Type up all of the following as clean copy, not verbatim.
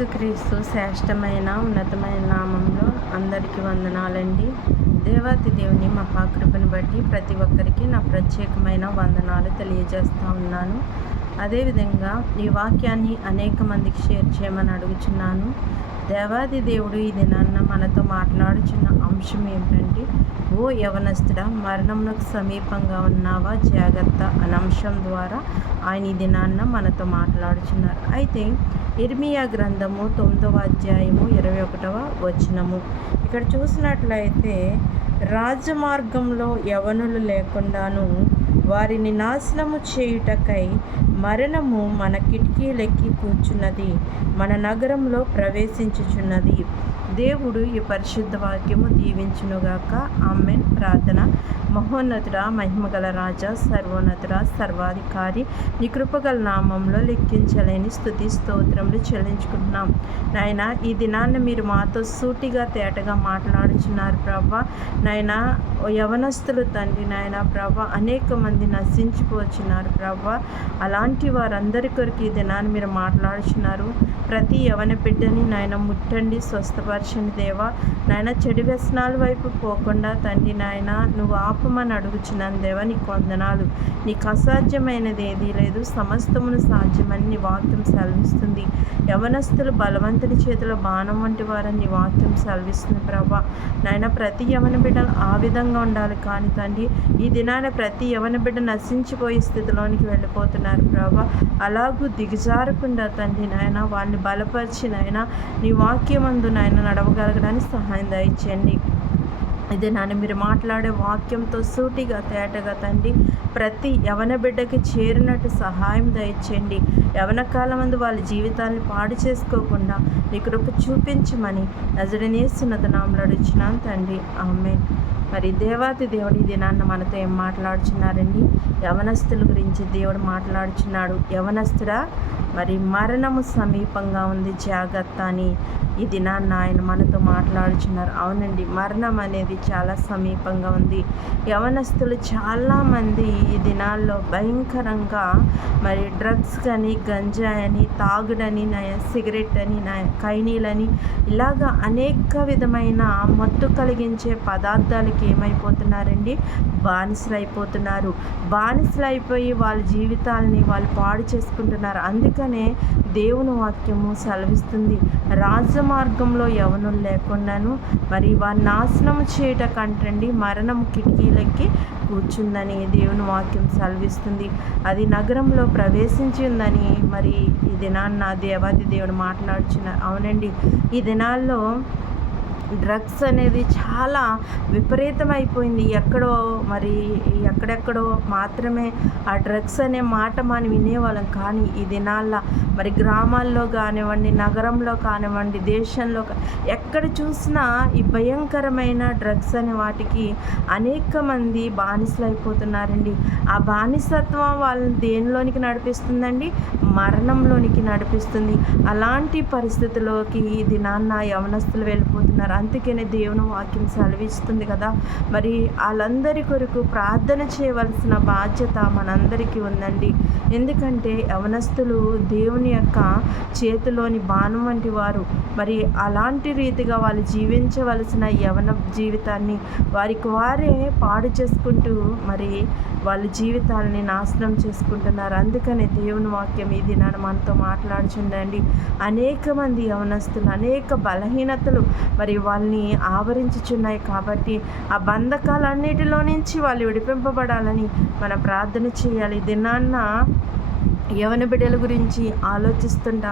యేసుక్రీస్తు శ్రేష్టమైన ఉన్నతమైన నామంలో అందరికీ వందనాలండి. దేవాతి దేవుని మహాకృపను బట్టి ప్రతి ఒక్కరికి నా ప్రత్యేకమైన వందనాలు తెలియజేస్తూ ఉన్నాను. అదేవిధంగా ఈ వాక్యాన్ని అనేక మందికి షేర్ చేయమని అడుగుచున్నాను. దేవాది దేవుడు ఈ దినాన్న మనతో మాట్లాడుచున్న అంశం ఏమిటంటే, ఓ యవనస్తుడా, మరణంకు సమీపంగా ఉన్నావా, జాగ్రత్త అనే అంశం ద్వారా ఆయన ఈ దినాన్న మనతో మాట్లాడుచున్నారు. అయితే ఇర్మియా గ్రంథము 9వ అధ్యాయము 21వ వచనము ఇక్కడ చూసినట్లయితే, రాజమార్గంలో యవనులు లేకుండాను వారిని నాశనము చేయుటకై మరణము మన కిటికీలెక్కి కూర్చున్నది, మన నగరంలో ప్రవేశించుచున్నది. దేవుడు ఈ పరిశుద్ధ వాక్యము దీవించునుగాక. ఆమేన్. ప్రార్థన. మహోన్నతుడా, మహిమగల రాజా, సర్వోన్నతుడా, సర్వాధికారి, నీ కృపగల నామంలో లెక్కించలేని స్తుతి స్తోత్రములు చెల్లించుకుంటున్నాం. నాయన, ఈ దినాన్ని మీరు మాతో సూటిగా తేటగా మాట్లాడుచున్నారు ప్రభా. నాయన, యవనస్తులు తండ్రి, నాయన ప్రభా, అనేక మంది నశించిపోచున్నారు ప్రభా. అలాంటి వారందరి కొరకు ఈ దినాన్ని మీరు మాట్లాడుచున్నారు. ప్రతి యవన బిడ్డని నాయన ముట్టండి, స్వస్థపరచండి దేవా. నాయన, చెడు వ్యసనాల వైపు పోకుండా తండ్రి నాయన నువ్వు ఆపమని అడుగుచున్నాను దేవా. నీకు వందనాలు. నీకు అసాధ్యమైనది ఏదీ లేదు, సమస్తమును సాధ్యమని నీ వాక్యం సెలవిస్తుంది. యవనస్తులు బలవంతుని చేతిలో బాణం వంటి వారని నీ వాక్యం సెలవిస్తుంది ప్రభా. నాయన, ప్రతి యవన బిడ్డలు ఆ విధంగా ఉండాలి. కానీ తండ్రి, ఈ దినాన ప్రతి యవన బిడ్డ నశించిపోయే స్థితిలోనికి వెళ్ళిపోతున్నారు ప్రభా. అలాగూ దిగజారకుండా తండ్రి నాయన వాళ్ళని బలపరిచి నాయన నీ వాక్యమందు నాయన నడవగలగడానికి సహాయం దయచేయండి. ఇదే నాన్న మీరు మాట్లాడే వాక్యంతో సూటిగా తేటగా తండ్రి ప్రతి యవన బిడ్డకి చేరినట్టు సహాయం దయచేయండి. యవన కాలమందు వాళ్ళ జీవితాన్ని పాడు చేసుకోకుండా నీ కృప చూపించమని నజరేయుసున్నత నామములో అడుగుచున్నాను తండ్రి. ఆమేన్. మరి దేవాతి దేవుడు ఈ దినాన్న మనతో ఏం మాట్లాడుచున్నారండి? యవనస్తుల గురించి దేవుడు మాట్లాడుచున్నాడు. యవనస్తుడా, మరి మరణము సమీపంగా ఉంది, జాగ్రత్త అని ఈ దినాన్న ఆయన మనతో మాట్లాడుచున్నారు. అవునండి, మరణం అనేది చాలా సమీపంగా ఉంది. యవనస్తులు చాలామంది ఈ దినాల్లో భయంకరంగా మరి డ్రగ్స్ అని, గంజాయని, తాగుడని, సిగరెట్ అని, కైనీలని, ఇలాగా అనేక విధమైన మత్తు కలిగించే పదార్థాలకి ఏమైపోతున్నారండి? బానిసలైపోతున్నారు. బానిసలైపోయి వాళ్ళ జీవితాలని వాళ్ళు పాడు చేసుకుంటున్నారు. అందుకనే దేవుని వాక్యము సెలవిస్తుంది, రాజమార్గంలో యవనులు లేకుండాను మరి వారి నాశనము చేయట కంటండి మరణం కిటికీలకి కూర్చుందని దేవుని వాక్యం సెలవిస్తుంది. అది నగరంలో ప్రవేశించిందని మరి ఈ దినాన్న దేవాది దేవుడు మాట్లాడుచున్నారు. అవునండి, ఈ దినాల్లో డ్రగ్స్ అనేది చాలా విపరీతమైపోయింది. ఎక్కడెక్కడో మాత్రమే ఆ డ్రగ్స్ అనే మాట మనం వినేవాళ్ళం. కానీ ఈ దినాల్లో మరి గ్రామాల్లో కానివ్వండి, నగరంలో కానివ్వండి, దేశంలో ఎక్కడ చూసినా ఈ భయంకరమైన డ్రగ్స్ అనే వాటికి అనేక మంది బానిసలు అయిపోతున్నారండి. ఆ బానిసత్వం వాళ్ళని దేనిలోనికి నడిపిస్తుందండి? మరణంలోనికి నడిపిస్తుంది. అలాంటి పరిస్థితుల్లోకి ఈ దినాన్న యవనస్తులు వెళ్ళిపోతున్నారు. అందుకనే దేవుని వాక్యం సెలవిస్తుంది కదా, మరి వాళ్ళందరి కొరకు ప్రార్థన చేయవలసిన బాధ్యత మనందరికీ ఉందండి. ఎందుకంటే యవనస్తులు దేవుని యొక్క చేతిలోని బాణం వంటి వారు. మరి అలాంటి రీతిగా వాళ్ళు జీవించవలసిన యవన జీవితాన్ని వారికి వారే పాడు చేసుకుంటూ మరి వాళ్ళ జీవితాలని నాశనం చేసుకుంటున్నారు. అందుకనే దేవుని వాక్యం ఈ దినాన మనతో మాట్లాడుచుందండి. అనేక మంది యవనస్తులు అనేక బలహీనతలు మరి వాళ్ళని ఆవరించుచున్నాయి. కాబట్టి ఆ బంధకాలన్నిటిలో నుంచి వాళ్ళు విడిపింపబడాలని మనం ప్రార్థన చేయాలి. దినాన్న యవన బిడ్డల గురించి ఆలోచిస్తుంటా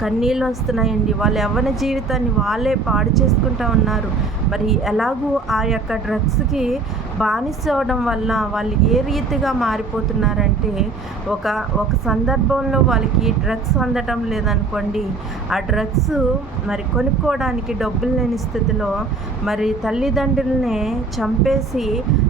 కన్నీళ్ళు వస్తున్నాయండి. వాళ్ళ యవ్వన జీవితాన్ని వాళ్ళే పాడు చేసుకుంటూ ఉన్నారు. మరి ఎలాగూ ఆ యొక్క డ్రగ్స్కి బానిస అవ్వడం వల్ల వాళ్ళు ఏ రీతిగా మారిపోతున్నారంటే, ఒక సందర్భంలో వాళ్ళకి డ్రగ్స్ అందటం లేదనుకోండి, ఆ డ్రగ్స్ మరి కొనుక్కోవడానికి డబ్బులు లేని స్థితిలో మరి తల్లిదండ్రులనే చంపేసి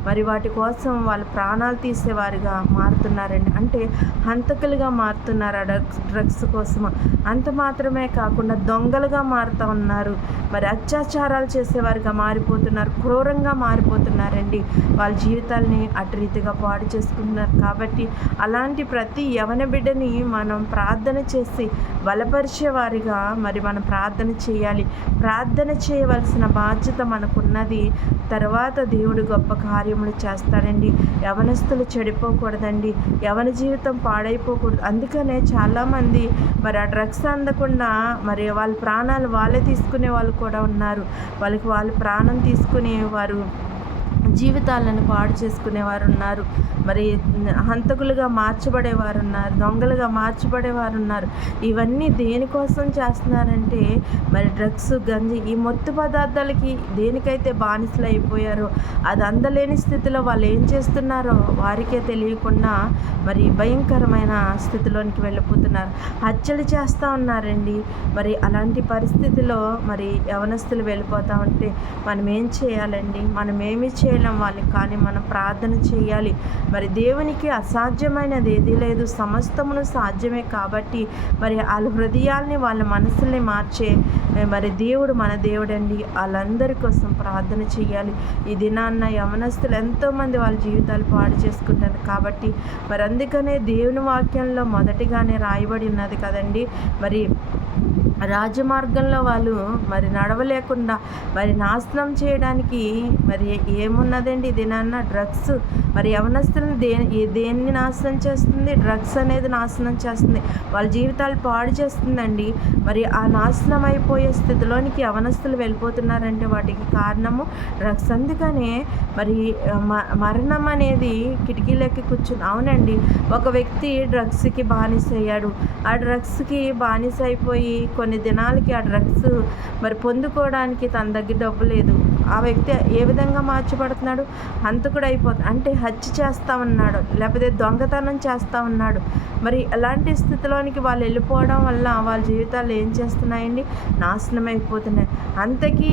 మరి వాటి కోసం వాళ్ళ ప్రాణాలు తీసేవారుగా మారుతున్నారండి. అంటే హంతకులుగా బానిసలుగా మారుతున్నారు ఆ డ్రగ్స్ కోసము. అంత మాత్రమే కాకుండా దొంగలుగా మారుతూ ఉన్నారు. మరి అత్యాచారాలు చేసేవారుగా మారిపోతున్నారు, క్రూరంగా మారిపోతున్నారండి. వాళ్ళ జీవితాల్ని అటు రీతిగా పాడు చేసుకుంటున్నారు. కాబట్టి అలాంటి ప్రతి యవన బిడ్డని మనం ప్రార్థన చేసి బలపరిచేవారిగా మరి మనం ప్రార్థన చేయాలి. ప్రార్థన చేయవలసిన బాధ్యత మనకున్నది. తర్వాత దేవుడు గొప్ప కార్యములు చేస్తాడండి. యవనస్తులు చెడిపోకూడదండి, యవన జీవితం పాడైపోకూడదు. అందుకనే చాలామంది మరి ఆ డ్రగ్స్ అందకుండా మరి వాళ్ళ ప్రాణాలు వాళ్ళే తీసుకునే వాళ్ళు కూడా ఉన్నారు. వాళ్ళ ప్రాణం తీసుకుని వారు జీవితాలను పాడు చేసుకునేవారు ఉన్నారు. మరి హంతకులుగా మార్చబడేవారు ఉన్నారు, దొంగలుగా మార్చబడేవారు ఉన్నారు. ఇవన్నీ దేనికోసం చేస్తున్నారంటే మరి డ్రగ్స్, గంజి, ఈ మత్తు పదార్థాలకి దేనికైతే బానిసలు అయిపోయారో అది అందలేని స్థితిలో వాళ్ళు ఏం చేస్తున్నారో వారికే తెలియకుండా మరి భయంకరమైన స్థితిలోనికి వెళ్ళిపోతున్నారు. హత్యలు చేస్తూ ఉన్నారండి. మరి అలాంటి పరిస్థితిలో మరి యవనస్తులు వెళ్ళిపోతూ ఉంటే మనం ఏం చేయాలండి? మనం ఏమీ చేయలేం వాళ్ళకి. కానీ మనం ప్రార్థన చేయాలి. మరి దేవునికి అసాధ్యమైనది ఏదీ లేదు, సమస్తమును సాధ్యమే. కాబట్టి మరి వాళ్ళ హృదయాల్ని, వాళ్ళ మనసుల్ని మార్చే మరి దేవుడు మన దేవుడండి. వాళ్ళందరి కోసం ప్రార్థన చేయాలి. ఈ దినాన్న యవనస్తులు ఎంతోమంది వాళ్ళ జీవితాలు పాడు చేసుకుంటారు. కాబట్టి మరి అందుకనే దేవుని వాక్యంలో మొదటిగానే రాయబడి ఉన్నది కదండి, మరి రాజమార్గంలో వాళ్ళు మరి నడవలేకుండా మరి నాశనం చేయడానికి మరి ఏమున్నదండి దినాన్న? డ్రగ్స్. మరి యవనస్తులను దేన్ని నాశనం చేస్తుంది? డ్రగ్స్ అనేది నాశనం చేస్తుంది, వాళ్ళ జీవితాలు పాడు చేస్తుందండి. మరి ఆ నాశనం అయిపోయే స్థితిలోనికి యవనస్తులు వెళ్ళిపోతున్నారంటే వాటికి కారణము డ్రగ్స్. అందుకనే మరి మరణం అనేది కిటికీలకి కూర్చుని, అవునండి, ఒక వ్యక్తి డ్రగ్స్కి బానిస అయ్యాడు. ఆ డ్రగ్స్కి బానిస అయిపోయి కొన్ని దినాలకి ఆ డ్రగ్స్ మరి పొందుకోవడానికి తన దగ్గర డబ్బు లేదు. ఆ వ్యక్తి ఏ విధంగా మార్చబడుతున్నాడు? హంతకుడు అయిపోతున్నాడు. అంటే హత్య చేస్తూ ఉన్నాడు, లేకపోతే దొంగతనం చేస్తూ ఉన్నాడు. మరి అలాంటి స్థితిలోనికి వాళ్ళు వెళ్ళిపోవడం వల్ల వాళ్ళ జీవితాలు ఏం చేస్తున్నాయండి? నాశనం అయిపోతున్నాయి. అంతకీ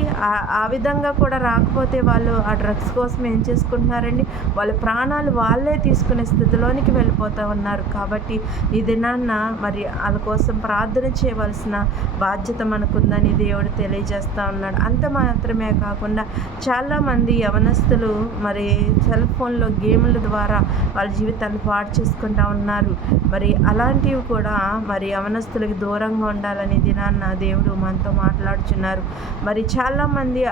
ఆ విధంగా కూడా రాకపోతే వాళ్ళు ఆ డ్రగ్స్ కోసం ఏం చేసుకుంటున్నారండి? వాళ్ళ ప్రాణాలు వాళ్ళే తీసుకునే స్థితిలోనికి వెళ్ళిపోతూ ఉన్నారు. కాబట్టి ఈ దినాన్న మరి వాళ్ళ కోసం ప్రార్థన చేయవలసిన బాధ్యత మనకుందని దేవుడు తెలియజేస్తూ ఉన్నాడు. అంత మాత్రమే కాకుండా చాలామంది యవనస్తులు మరి సెల్ ఫోన్లో గేముల ద్వారా వాళ్ళ జీవితాన్ని పాడు చేసుకుంటూ ఉన్నారు. మరి అలాంటివి కూడా మరి యవనస్తులకి దూరంగా ఉండాలని దినాన్న దేవుడు మనతో మాట్లాడుచున్నారు. మరి చాలామంది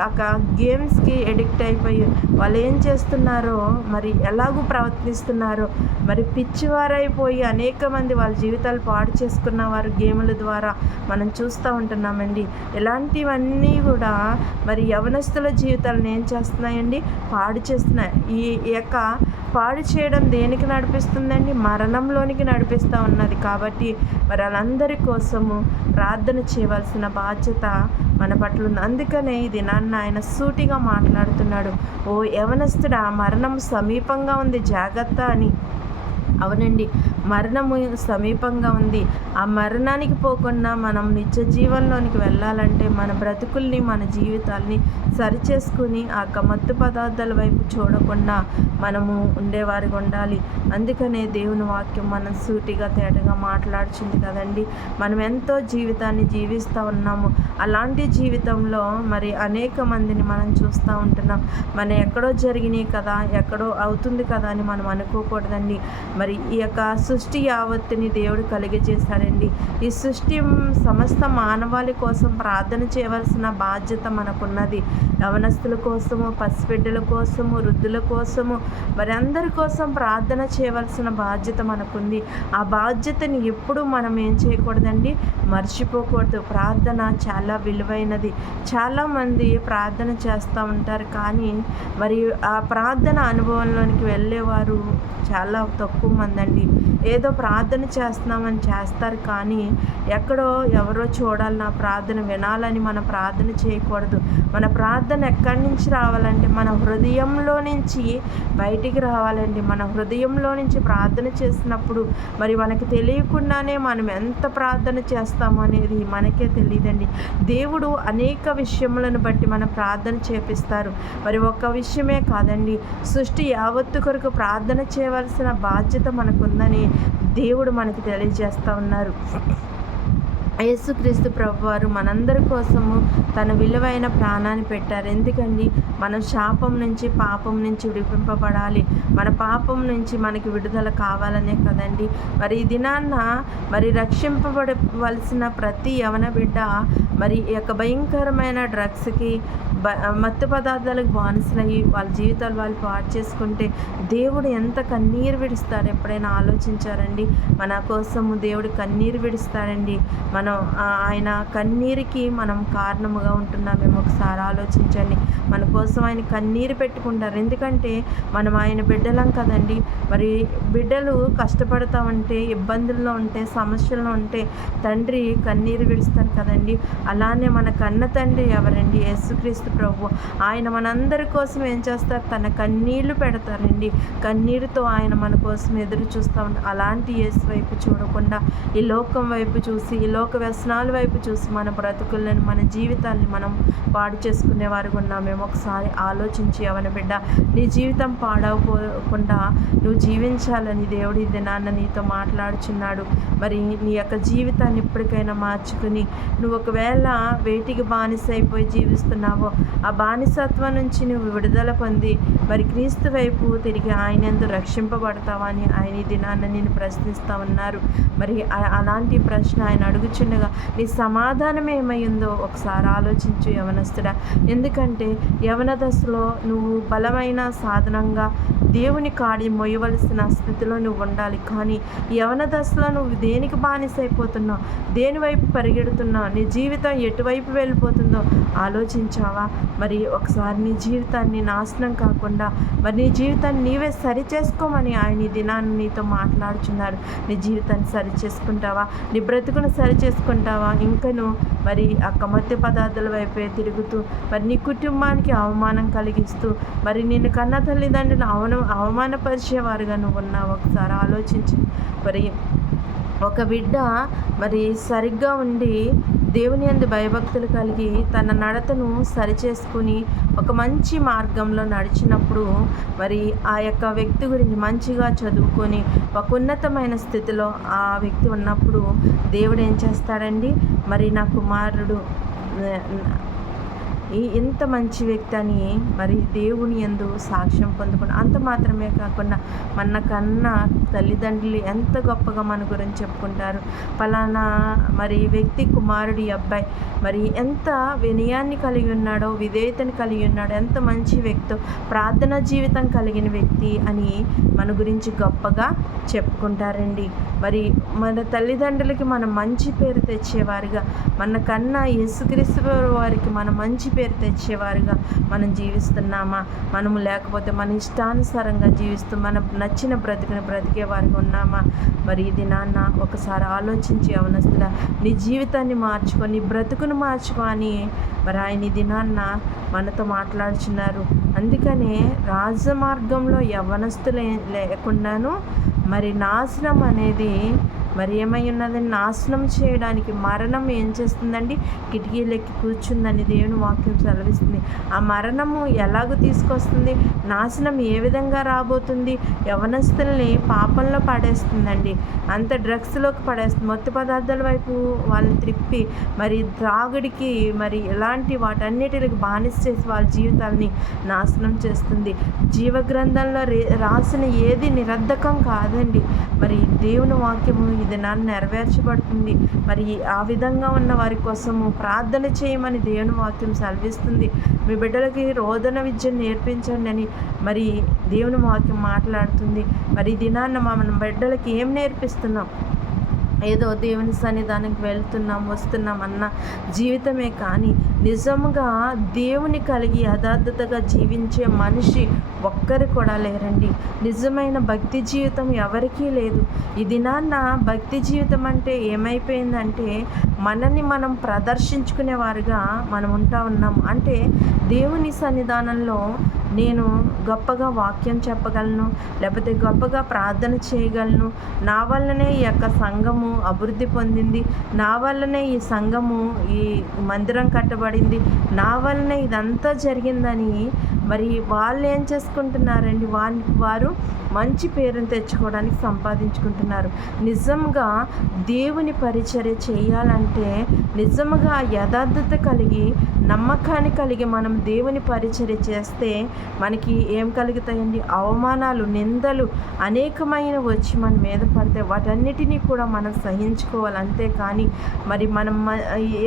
గేమ్స్కి ఎడిక్ట్ అయిపోయి వాళ్ళు ఏం చేస్తున్నారో, మరి ఎలాగూ ప్రవర్తిస్తున్నారో, మరి పిచ్చివారైపోయి అనేక మంది వాళ్ళ జీవితాలు పాడు చేసుకున్న వారు గేముల ద్వారా మనం చూస్తూ ఉంటున్నామండి. ఇలాంటివన్నీ కూడా మరి యవనస్తుల జీవితాలను ఏం చేస్తున్నాయండి? పాడు చేస్తున్నాయి. ఈ యొక్క పాడు చేయడం దేనికి నడిపిస్తుందండి? మరణంలోనికి నడిపిస్తూ ఉన్నది. కాబట్టి మరి వాళ్ళందరి కోసము ప్రార్థన చేయవలసిన బాధ్యత మన పట్ల ఉంది. అందుకనే ఇది నన్ను ఆయన సూటిగా మాట్లాడుతున్నాడు. ఓ యవనస్తుడా, మరణం సమీపంగా ఉంది, జాగ్రత్త అని. అవునండి, మరణము సమీపంగా ఉంది. ఆ మరణానికి పోకుండా మనం నిత్య జీవనంలోనికి వెళ్ళాలంటే మన బ్రతుకుల్ని, మన జీవితాల్ని సరిచేసుకుని ఆ మత్తు పదార్థాల వైపు చూడకుండా మనము ఉండేవారిగా ఉండాలి. అందుకనే దేవుని వాక్యం మనం సూటిగా తేటగా మాట్లాడుచుంది కదండి. మనం ఎంతో జీవితాన్ని జీవిస్తూ ఉన్నాము. అలాంటి జీవితంలో మరి అనేక మందిని మనం చూస్తూ ఉంటున్నాం. మనం ఎక్కడో జరిగినాయి కదా, ఎక్కడో అవుతుంది కదా అని మనం అనుకోకూడదండి. మరి ఈ యొక్క సృష్టి యావత్తుని దేవుడు కలిగజేశాడండి. ఈ సృష్టి సమస్త మానవాళి కోసం ప్రార్థన చేయవలసిన బాధ్యత మనకున్నది. యవనస్తుల కోసము, పసిబిడ్డల కోసము, వృద్ధుల కోసము, మరి అందరి కోసం ప్రార్థన చేయవలసిన బాధ్యత మనకుంది. ఆ బాధ్యతని ఎప్పుడు మనం ఏం చేయకూడదండి? మర్చిపోకూడదు. ప్రార్థన చాలా విలువైనది. చాలామంది ప్రార్థన చేస్తూ ఉంటారు, కానీ మరి ఆ ప్రార్థన అనుభవంలోనికి వెళ్ళేవారు చాలా తక్కువ మంది అండి. ఏదో ప్రార్థన చేస్తున్నామని చేస్తారు, కానీ ఎక్కడో ఎవరో చూడాలి, నా ప్రార్థన వినాలని మన ప్రార్థన చేయకూడదు. మన ప్రార్థన ఎక్కడి నుంచి రావాలంటే మన హృదయంలో నుంచి బయటికి రావాలండి. మన హృదయంలో నుంచి ప్రార్థన చేసినప్పుడు మరి మనకి తెలియకుండానే మనం ఎంత ప్రార్థన చేస్తామో అనేది మనకే తెలియదండి. దేవుడు అనేక విషయములను బట్టి మన ప్రార్థన చేపిస్తారు. మరి ఒక్క విషయమే కాదండి, సృష్టి యావత్తు కొరకు ప్రార్థన చేయవలసిన బాధ్యత మనకుందని దేవుడు మనకి తెలియజేస్తూ ఉన్నారు. యేసుక్రీస్తు ప్రభువారు మనందరి కోసము తన విలువైన ప్రాణాన్ని పెట్టారు. ఎందుకండి? మనం శాపం నుంచి, పాపం నుంచి విడిపింపబడాలి. మన పాపం నుంచి మనకి విడుదల కావాలనే కదండి. మరి ఈ దినాన్న రక్షింపబడవలసిన ప్రతి యవన బిడ్డ మరి ఈ యొక్క భయంకరమైన డ్రగ్స్కి, మత్తు పదార్థాలకు బానిసలయ్యి వాళ్ళ జీవితాలు వాళ్ళు పాడు చేసుకుంటే దేవుడు ఎంత కన్నీరు విడుస్తాడు. ఎప్పుడైనా ఆలోచించారండి? మన కోసము దేవుడు కన్నీరు విడుస్తాడండి. మనం ఆయన కన్నీరుకి మనం కారణముగా ఉంటున్నామేమో ఒకసారి ఆలోచించండి. మన కోసం ఆయన కన్నీరు పెట్టుకుంటారు. ఎందుకంటే మనం ఆయన బిడ్డలం కదండి. మరి బిడ్డలు కష్టపడతా ఉంటే, ఇబ్బందుల్లో ఉంటే, సమస్యల్లో ఉంటే తండ్రి కన్నీరు విడుస్తారు కదండి. అలానే మన కన్న తండ్రి ఎవరండి? యేసుక్రీస్తు ప్రభు. ఆయన మనందరి కోసం ఏం చేస్తారు? తన కన్నీళ్లు పెడతారండి. కన్నీరుతో ఆయన మన కోసం ఎదురు చూస్తూ ఉంటారు. అలాంటి యేసు వైపు చూడకుండా ఈ లోకం వైపు చూసి, ఈ లోక వ్యసనాల వైపు చూసి మన బ్రతుకులను, మన జీవితాన్ని మనం పాడు చేసుకునేవారు ఉన్నామేమో ఒకసారి ఆలోచించి యవన బిడ్డ, నీ జీవితం పాడవకుండా నువ్వు జీవించాలని దేవుడు ఈ దినాన్న నీతో మాట్లాడుచున్నాడు. మరి నీ యొక్క జీవితాన్ని ఇప్పటికైనా మార్చుకుని, నువ్వు ఒకవేళ వేటికి బానిస అయిపోయి జీవిస్తున్నావో ఆ బానిసత్వం నుంచి నువ్వు విడుదల పొంది మరి క్రీస్తు వైపు తిరిగి ఆయన యందు రక్షింపబడతావా అని ఆయన ఈ దినాన్న నేను ప్రశ్నిస్తూ ఉన్నారు. మరి అలాంటి ప్రశ్న ఆయన అడుగుచుండగా నీ సమాధానం ఏమైందో ఒకసారి ఆలోచించు యవనస్తుడా. ఎందుకంటే యవన దశలో నువ్వు బలమైన సాధనంగా దేవుని కాడి మొయ్యవలసిన స్థితిలో నువ్వు ఉండాలి. కానీ యవన దశలో నువ్వు దేనికి బానిసైపోతున్నావు? దేని వైపు పరిగెడుతున్నావు? నీ జీవితం ఎటువైపు వెళ్ళిపోతుందో ఆలోచించావా? మరి ఒకసారి నీ జీవితాన్ని నాశనం కాకుండా మరి నీ జీవితాన్ని నీవే సరి చేసుకోమని ఆయన ఈ దినాన్ని నీతో మాట్లాడుచున్నారు. నీ జీవితాన్ని సరి చేసుకుంటావా? నీ బ్రతుకును సరి చేసుకుంటావా? ఇంకను మరి మత్తు పదార్థాల వైపే తిరుగుతూ మరి నీ కుటుంబానికి అవమానం కలిగిస్తూ మరి నిన్ను కన్న తల్లిదండ్రులు అవమానపరిచేవారుగా నువ్వు ఉన్నావు. ఒకసారి ఆలోచించి మరి ఒక బిడ్డ మరి సరిగ్గా ఉండి దేవుని యందు భయభక్తులు కలిగి తన నడతను సరిచేసుకుని ఒక మంచి మార్గంలో నడిచినప్పుడు మరి ఆ యొక్క వ్యక్తి గురించి మంచిగా చదువుకొని ఒక ఉన్నతమైన స్థితిలో ఆ వ్యక్తి ఉన్నప్పుడు దేవుడు ఏం చేస్తాడండి? మరి నా కుమారుడు ఎంత మంచి వ్యక్తి అని మరి దేవుని యందు సాక్ష్యం పొందుకుని, అంత మాత్రమే కాకుండా మన కన్న తల్లిదండ్రులు ఎంత గొప్పగా మన గురించి చెప్పుకుంటారు. ఫలానా మరి వ్యక్తి కుమారుడి అబ్బాయి మరి ఎంత వినయాన్ని కలిగి ఉన్నాడో, విధేయతను కలిగి ఉన్నాడో, ఎంత మంచి వ్యక్తో, ప్రార్థనా జీవితం కలిగిన వ్యక్తి అని మన గురించి గొప్పగా చెప్పుకుంటారండి. మరి మన తల్లిదండ్రులకి మనం మంచి పేరు తెచ్చేవారుగా, మన కన్నా యేసుక్రీస్తు వారికి మనం మంచి పేరు తెచ్చేవారుగా మనం జీవిస్తున్నామా? మనము లేకపోతే మన ఇష్టానుసారంగా జీవిస్తూ మన నచ్చిన బ్రతుకుని బ్రతికేవారుగా ఉన్నామా? మరి ఇది నాన్న ఒకసారి ఆలోచించి యవనస్తులా నీ జీవితాన్ని మార్చుకొని, నీ బ్రతుకును మార్చుకొని మరి ఆయన ఈ దినాన్న మనతో మాట్లాడుచున్నారు. అందుకనే రాజమార్గంలో యవనస్తులు లేకుండాను మరి నాశనం అనేది మరి ఏమై ఉన్నదని నాశనం చేయడానికి మరణం ఏం చేస్తుందండి? కిటికీలెక్కి కూర్చుందని దేవుని వాక్యం సెలవిస్తుంది. ఆ మరణము ఎలాగో తీసుకొస్తుంది? నాశనం ఏ విధంగా రాబోతుంది? యవనస్తుల్ని పాపంలో పడేస్తుందండి. అంత డ్రగ్స్లోకి పడేస్తుంది. మత్తు పదార్థాల వైపు వాళ్ళని త్రిప్పి మరి త్రాగుడికి మరి ఇలాంటి వాటన్నిటికి బానిస చేసి వాళ్ళ జీవితాలని నాశనం చేస్తుంది. జీవగ్రంథంలో రాసిన ఏది నిరర్ధకం కాదండి. మరి దేవుని వాక్యము ఇది నన్ను నెరవేర్చబడుతుంది. మరి ఆ విధంగా ఉన్న వారి కోసము ప్రార్థన చేయమని దేవుని వాక్యం సెలవిస్తుంది. మీ బిడ్డలకి రోదన విద్యను నేర్పించండి అని మరి దేవుని వాక్యం మాట్లాడుతుంది. మరి దినాన్న మన బిడ్డలకి ఏం నేర్పిస్తున్నాం? ఏదో దేవుని సన్నిధానికి వెళ్తున్నాం వస్తున్నాం అన్న జీవితమే కానీ నిజంగా దేవుని కలిగి యథార్థతగా జీవించే మనిషి ఒక్కరు కూడా లేరండి. నిజమైన భక్తి జీవితం ఎవరికీ లేదు. ఈ దినాన్న భక్తి జీవితం అంటే ఏమైపోయిందంటే మనని మనం ప్రదర్శించుకునేవారుగా మనం ఉంటా ఉన్నాం. అంటే దేవుని సన్నిధానంలో నేను గొప్పగా వాక్యం చెప్పగలను, లేకపోతే గొప్పగా ప్రార్థన చేయగలను, నా వల్లనే ఈ యొక్క సంఘము అభివృద్ధి పొందింది, నా వల్లనే ఈ సంఘము ఈ మందిరం కట్టబడింది, నా వల్లనే ఇదంతా జరిగిందని మరి వాళ్ళు ఏం చేసుకుంటున్నారండి, వారు మంచి పేరుని తెచ్చుకోవడానికి సంపాదించుకుంటున్నారు. నిజంగా దేవుని పరిచర్య చేయాలంటే నిజంగా యథార్థత కలిగి, నమ్మకాన్ని కలిగి మనం దేవుని పరిచర్య చేస్తే మనకి ఏం కలుగుతాయండి? అవమానాలు, నిందలు అనేకమైన వచ్చి మన మీద పడితే వాటన్నిటినీ కూడా మనం సహించుకోవాలి. అంతేకాని మరి మనం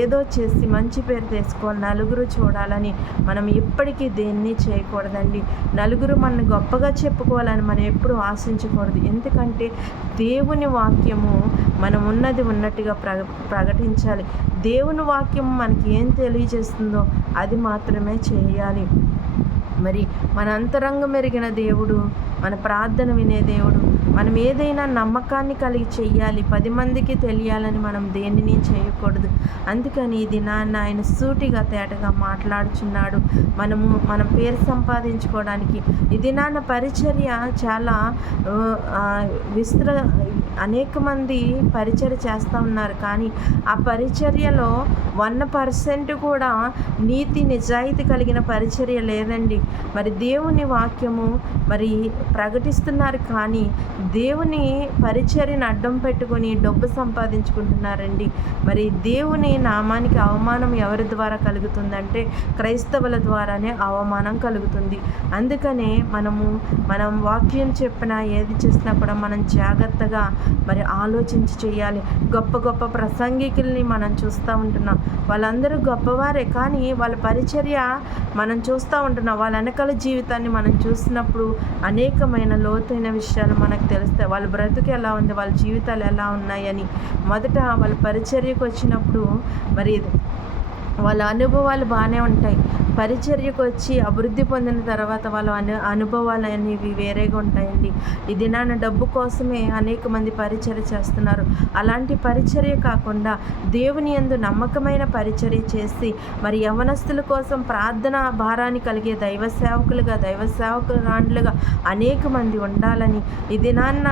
ఏదో చేసి మంచి పేరు తెచ్చుకోవాలి, నలుగురు చూడాలని మనం ఎప్పటికీ దేన్ని చేయకూడదండి. నలుగురు మనల్ని గొప్పగా చెప్పుకోవాలని మనం ఎప్పుడు ఆశించకూడదు. ఎందుకంటే దేవుని వాక్యము మనం ఉన్నట్టుగా ప్రకటించాలి. దేవుని వాక్యం మనకి ఏం తెలియజేస్తుందో అది మాత్రమే చేయాలి. మరి మన అంతరంగం ఎరిగిన దేవుడు, మన ప్రార్థన వినే దేవుడు. మనం ఏదైనా నమ్మకాన్ని కలిగి చెయ్యాలి. 10 మందికి తెలియాలని మనం దేనిని చేయకూడదు. అందుకని ఈ దినాన్న ఆయన సూటిగా తేటగా మాట్లాడుచున్నాడు. మన పేరు సంపాదించుకోవడానికి ఈ దినాన్న పరిచర్య చాలా అనేక మంది పరిచర్య చేస్తూ ఉన్నారు. కానీ ఆ పరిచర్యలో 1% కూడా నీతి నిజాయితీ కలిగిన పరిచర్య లేదండి. మరి దేవుని వాక్యము మరి ప్రకటిస్తున్నారు, కానీ దేవుని పరిచర్యను అడ్డం పెట్టుకొని డబ్బు సంపాదించుకుంటున్నారండి. మరి దేవుని నామానికి అవమానం ఎవరి ద్వారా కలుగుతుందంటే క్రైస్తవుల ద్వారానే అవమానం కలుగుతుంది. అందుకనే మనం వాక్యం చెప్పినా ఏది చేసినా కూడా మనం జాగ్రత్తగా మరి ఆలోచించి చేయాలి. గొప్ప గొప్ప ప్రసంగికుల్ని మనం చూస్తూ ఉంటున్నాం. వాళ్ళందరూ గొప్పవారే, కానీ వాళ్ళ పరిచర్య మనం చూస్తూ ఉంటున్నాం. వాళ్ళ వెనకాల జీవితాన్ని మనం చూసినప్పుడు అనేకమైన లోతైన విషయాలు మనకు తెలుస్తాయి. వాళ్ళ బ్రతుకు ఎలా ఉంది, వాళ్ళ జీవితాలు ఎలా ఉన్నాయని. మొదట వాళ్ళ పరిచర్యకు వచ్చినప్పుడు మరి వాళ్ళ అనుభవాలు బాగానే ఉంటాయి. పరిచర్యకు వచ్చి అభివృద్ధి పొందిన తర్వాత వాళ్ళ అనుభవాలు అనేవి వేరేగా ఉంటాయండి. ఈ దినాన డబ్బు కోసమే అనేక మంది పరిచర్య చేస్తున్నారు. అలాంటి పరిచర్య కాకుండా దేవుని యందు నమ్మకమైన పరిచర్య చేసి మరి యవనస్తుల కోసం ప్రార్థన భారాన్ని కలిగే దైవ సేవకురాండ్లుగా అనేక మంది ఉండాలని, ఈ దినాన్న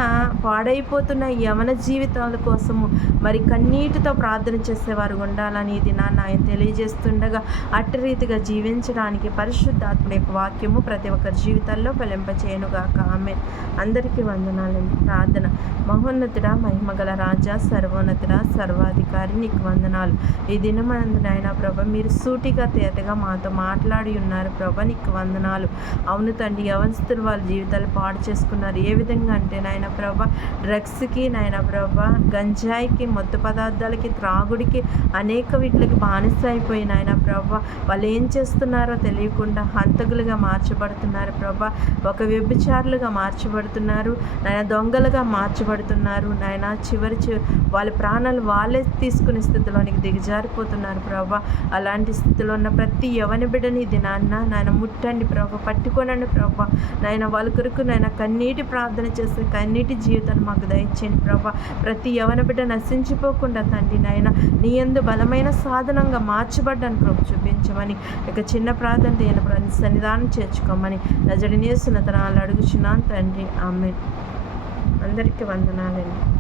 పాడైపోతున్న యవన జీవితాల కోసము మరి కన్నీటితో ప్రార్థన చేసేవారు ఉండాలని ఈ దినాన్న ఆయన తెలియజేస్తుండగా అట్టి రీతిగా జీవించడానికి పరిశుద్ధాత్మ యొక్క వాక్యము ప్రతి ఒక్కరి జీవితాల్లో ఫలింపచేయనుగాక. ఆమె అందరికీ వందనాలండి. ప్రార్థన. మహోన్నతుడా, మహిమగల రాజా, సర్వోన్నతుడా, సర్వాధికారి, నీకు వందనాలు. ఈ దినమందు నాయన ప్రభ మీరు సూటిగా తేటగా మాతో మాట్లాడి ఉన్నారు ప్రభ, నీకు వందనాలు. అవును తండ్రి, యవనస్తులు వాళ్ళ జీవితాలు పాడు చేసుకున్నారు. ఏ విధంగా అంటే నాయన ప్రభ డ్రగ్స్కి, నాయన ప్రభ గంజాయికి, మత్తు పదార్థాలకి, త్రాగుడికి, అనేక వీటికి బానిస అయిపోయి నాయన ప్రభ వాళ్ళు ఏం చేస్తున్నారో తెలియకుండా హంతకులుగా మార్చబడుతున్నారు ప్రభ. ఒక వ్యభిచారులుగా మార్చబడుతున్నారు నాయన, దొంగలుగా మార్చబడుతున్నారు నాయన. చివరి వాళ్ళ ప్రాణాలు వాళ్ళే తీసుకునే స్థితిలోనికి దిగజారిపోతున్నారు ప్రభ. అలాంటి స్థితిలో ఉన్న ప్రతి యవన బిడ్డని దినాన్న నాయన ముట్టండి ప్రభ, పట్టుకోనండి ప్రభ. నాయన వాళ్ళ కొరకు నాయన కన్నీటి ప్రార్థన చేసే కన్నీటి జీవితాన్ని మాకు దయచేయండి ప్రభ. ప్రతి యవన బిడ్డ నశించిపోకుండా తండ్రి నాయన నీ యందు బలమైన సాధనంగా మార్చబడ్డానికి కృప చూపించమని, ఇక చిన్న ప్రార్థన దేని సన్నిధానం చేర్చుకోమని నజరేయుని యేసు నామమున అడుగుచున్నాను తండ్రి. ఆమేన్. అందరికీ వందనాలండి.